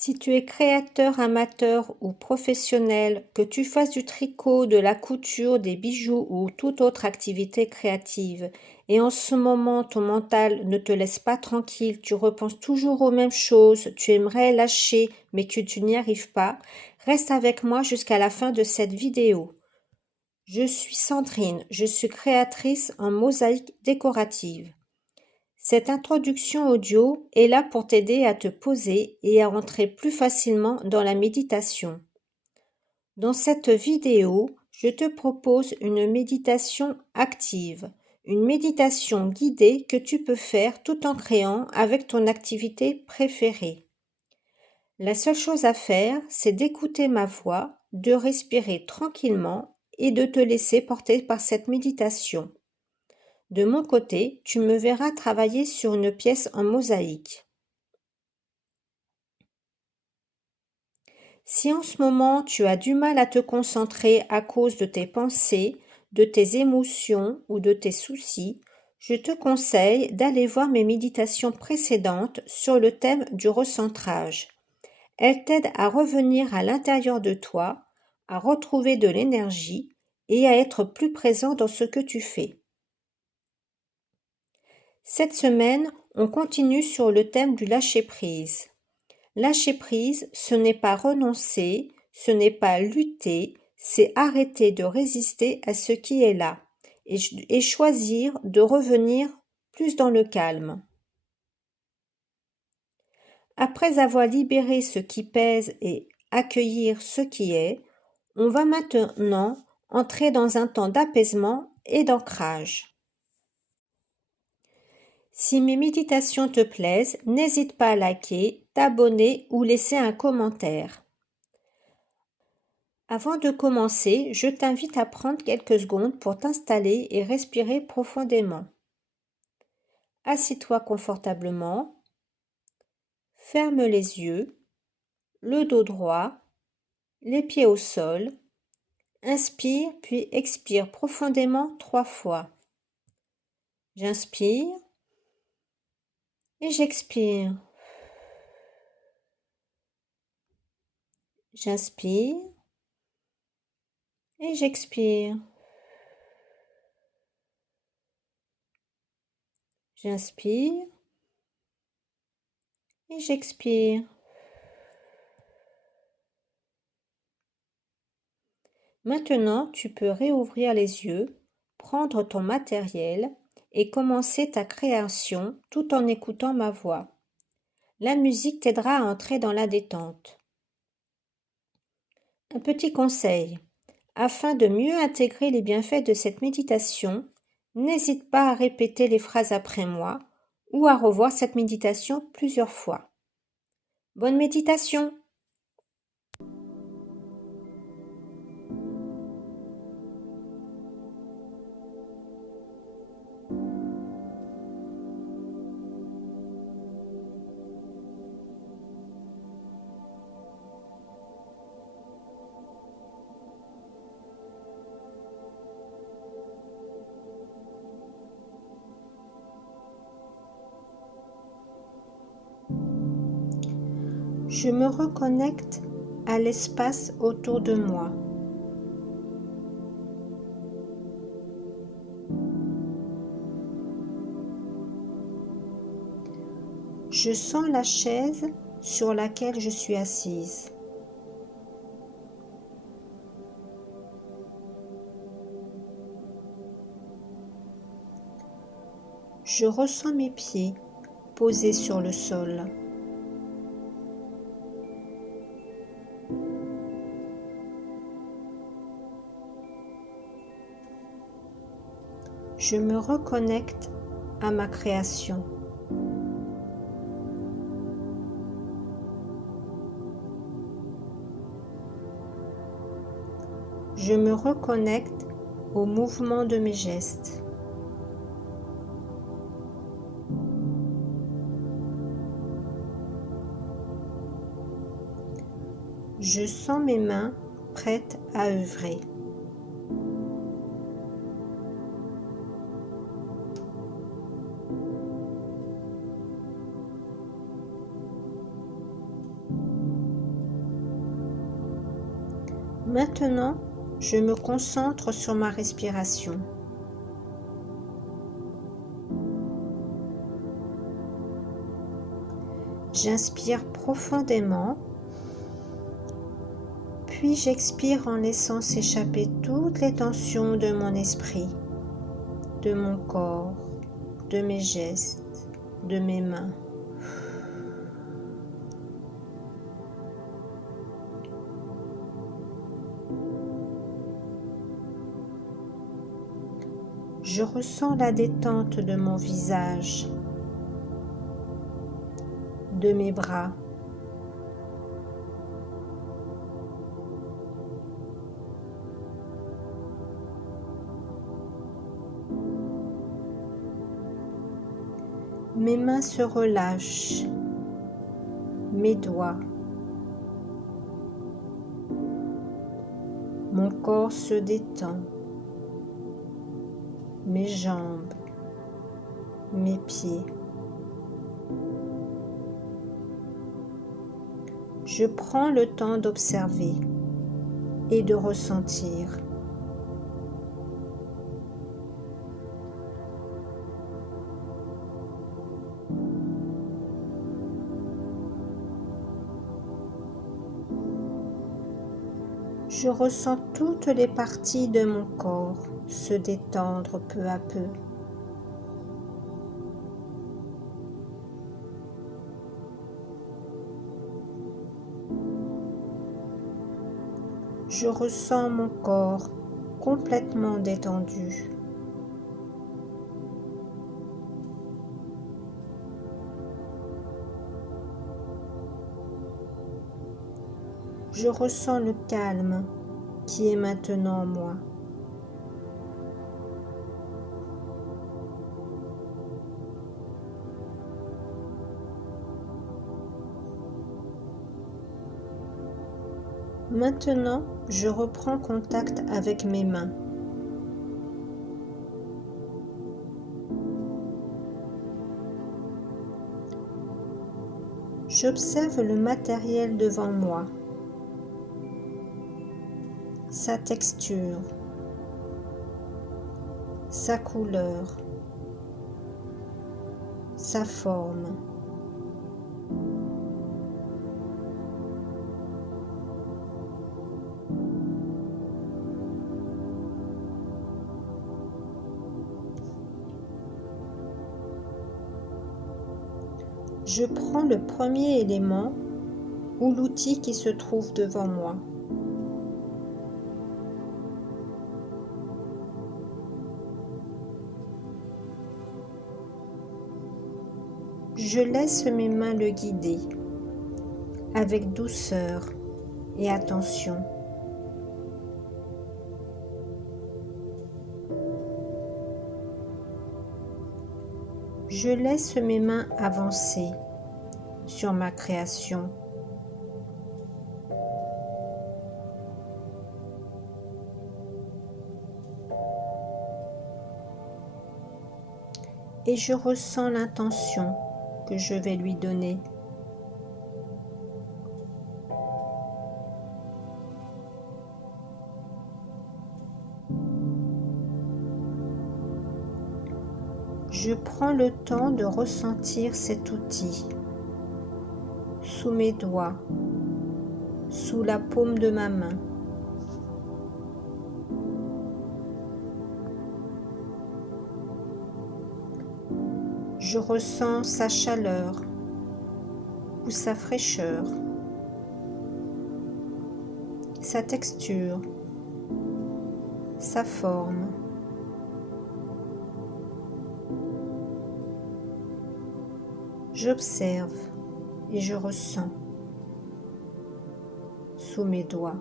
Si tu es créateur amateur ou professionnel, que tu fasses du tricot, de la couture, des bijoux ou toute autre activité créative, et en ce moment ton mental ne te laisse pas tranquille, tu repenses toujours aux mêmes choses, tu aimerais lâcher mais que tu n'y arrives pas, reste avec moi jusqu'à la fin de cette vidéo. Je suis Sandrine, je suis créatrice en mosaïque décorative. Cette introduction audio est là pour t'aider à te poser et à entrer plus facilement dans la méditation. Dans cette vidéo, je te propose une méditation active, une méditation guidée que tu peux faire tout en créant avec ton activité préférée. La seule chose à faire, c'est d'écouter ma voix, de respirer tranquillement et de te laisser porter par cette méditation. De mon côté, tu me verras travailler sur une pièce en mosaïque. Si en ce moment tu as du mal à te concentrer à cause de tes pensées, de tes émotions ou de tes soucis, je te conseille d'aller voir mes méditations précédentes sur le thème du recentrage. Elles t'aident à revenir à l'intérieur de toi, à retrouver de l'énergie et à être plus présent dans ce que tu fais. Cette semaine, on continue sur le thème du lâcher-prise. Lâcher prise, ce n'est pas renoncer, ce n'est pas lutter, c'est arrêter de résister à ce qui est là et choisir de revenir plus dans le calme. Après avoir libéré ce qui pèse et accueillir ce qui est, on va maintenant entrer dans un temps d'apaisement et d'ancrage. Si mes méditations te plaisent, n'hésite pas à liker, t'abonner ou laisser un commentaire. Avant de commencer, je t'invite à prendre quelques secondes pour t'installer et respirer profondément. Assis-toi confortablement, ferme les yeux, le dos droit, les pieds au sol. Inspire puis expire profondément 3 fois. J'inspire et j'expire. J'inspire et j'expire. J'inspire et j'expire. Maintenant, tu peux réouvrir les yeux, prendre ton matériel et commencer ta création tout en écoutant ma voix. La musique t'aidera à entrer dans la détente. Un petit conseil. Afin de mieux intégrer les bienfaits de cette méditation, n'hésite pas à répéter les phrases après moi ou à revoir cette méditation plusieurs fois. Bonne méditation! Je me reconnecte à l'espace autour de moi. Je sens la chaise sur laquelle je suis assise. Je ressens mes pieds posés sur le sol. Je me reconnecte à ma création. Je me reconnecte au mouvement de mes gestes. Je sens mes mains prêtes à œuvrer. Maintenant, je me concentre sur ma respiration. J'inspire profondément, puis j'expire en laissant s'échapper toutes les tensions de mon esprit, de mon corps, de mes gestes, de mes mains. Je ressens la détente de mon visage, de mes bras. Mes mains se relâchent, mes doigts. Mon corps se détend, mes jambes, mes pieds. Je prends le temps d'observer et de ressentir. Je ressens toutes les parties de mon corps se détendre peu à peu. Je ressens mon corps complètement détendu. Je ressens le calme qui est maintenant en moi. Maintenant, je reprends contact avec mes mains. J'observe le matériel devant moi, sa texture, sa couleur, sa forme. Je prends le premier élément ou l'outil qui se trouve devant moi. Je laisse mes mains le guider avec douceur et attention. Je laisse mes mains avancer sur ma création. Et je ressens l'intention que je vais lui donner. Je prends le temps de ressentir cet outil sous mes doigts, sous la paume de ma main. Je ressens sa chaleur ou sa fraîcheur, sa texture, sa forme. J'observe et je ressens sous mes doigts.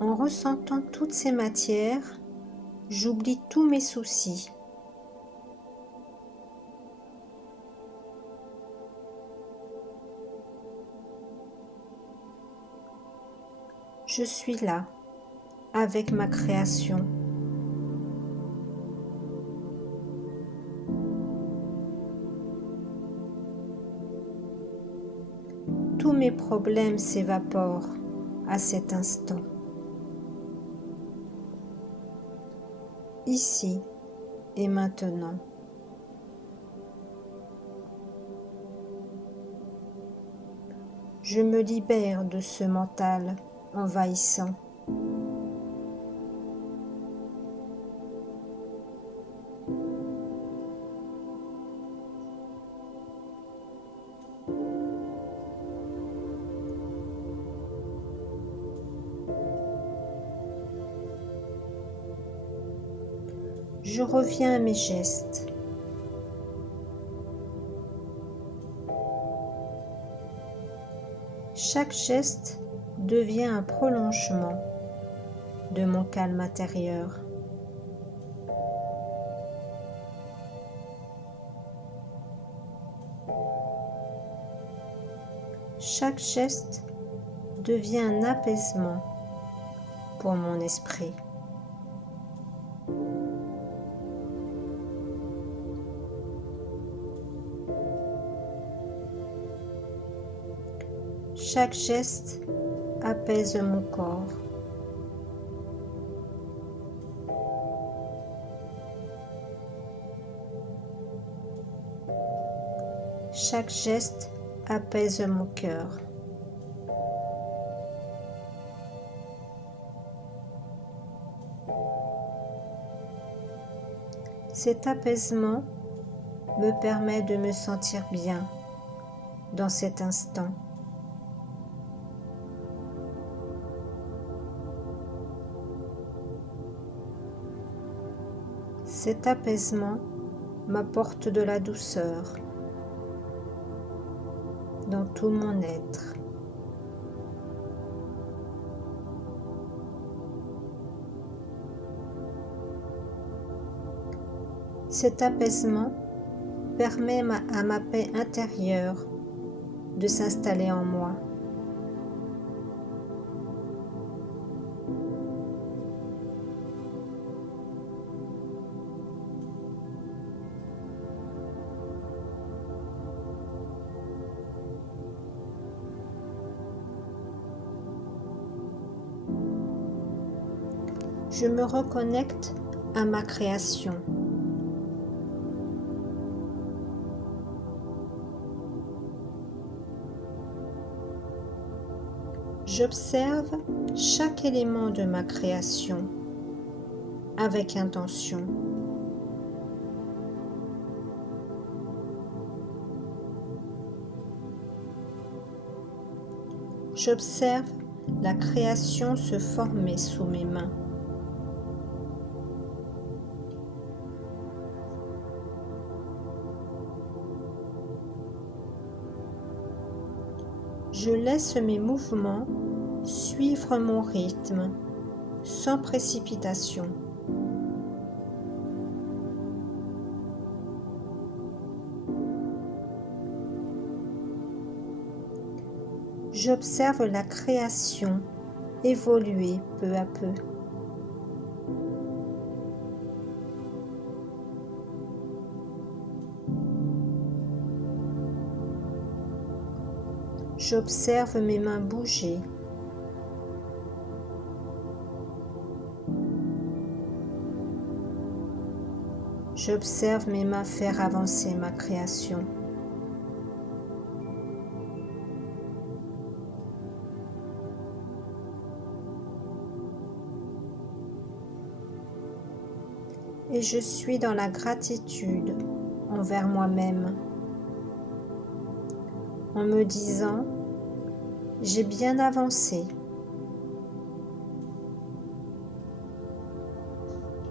En ressentant toutes ces matières, j'oublie tous mes soucis. Je suis là, avec ma création. Tous mes problèmes s'évaporent à cet instant. Ici et maintenant. Je me libère de ce mental envahissant. Je reviens à mes gestes. Chaque geste devient un prolongement de mon calme intérieur. Chaque geste devient un apaisement pour mon esprit. Chaque geste apaise mon corps. Chaque geste apaise mon cœur. Cet apaisement me permet de me sentir bien dans cet instant. Cet apaisement m'apporte de la douceur dans tout mon être. Cet apaisement permet à ma paix intérieure de s'installer en moi. Je me reconnecte à ma création. J'observe chaque élément de ma création avec intention. J'observe la création se former sous mes mains. Je laisse mes mouvements suivre mon rythme sans précipitation. J'observe la création évoluer peu à peu. J'observe mes mains bouger. J'observe mes mains faire avancer ma création. Et je suis dans la gratitude envers moi-même, en me disant « J'ai bien avancé.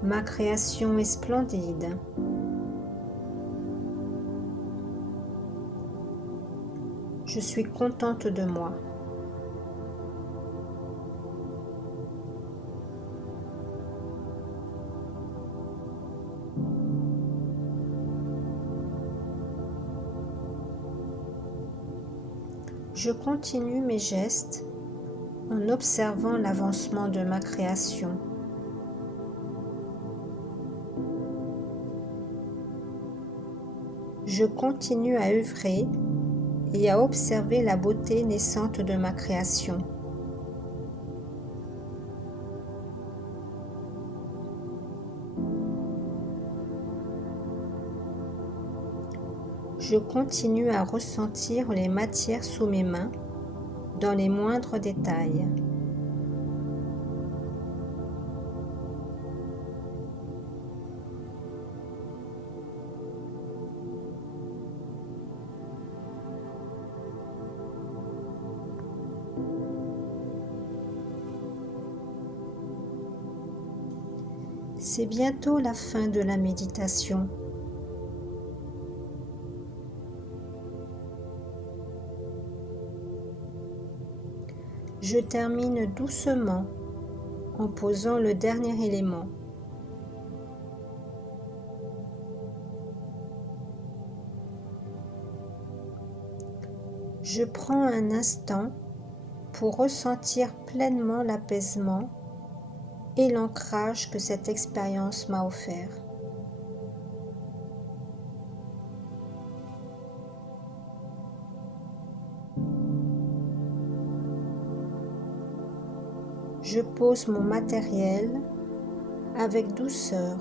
Ma création est splendide. Je suis contente de moi. » Je continue mes gestes en observant l'avancement de ma création. Je continue à œuvrer et à observer la beauté naissante de ma création. Je continue à ressentir les matières sous mes mains dans les moindres détails. C'est bientôt la fin de la méditation. Je termine doucement en posant le dernier élément. Je prends un instant pour ressentir pleinement l'apaisement et l'ancrage que cette expérience m'a offert. Je pose mon matériel avec douceur.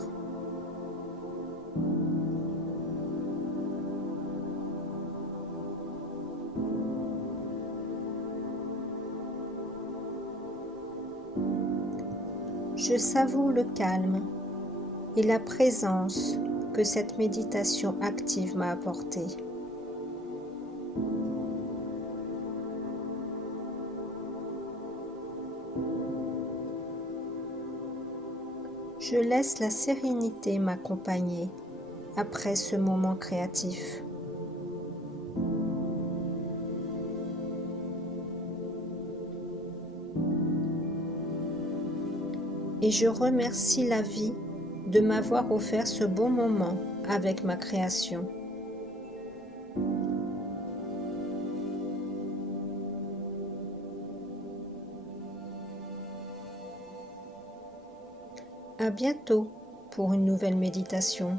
Je savoure le calme et la présence que cette méditation active m'a apporté. Je laisse la sérénité m'accompagner après ce moment créatif. Et je remercie la vie de m'avoir offert ce bon moment avec ma création. À bientôt pour une nouvelle méditation.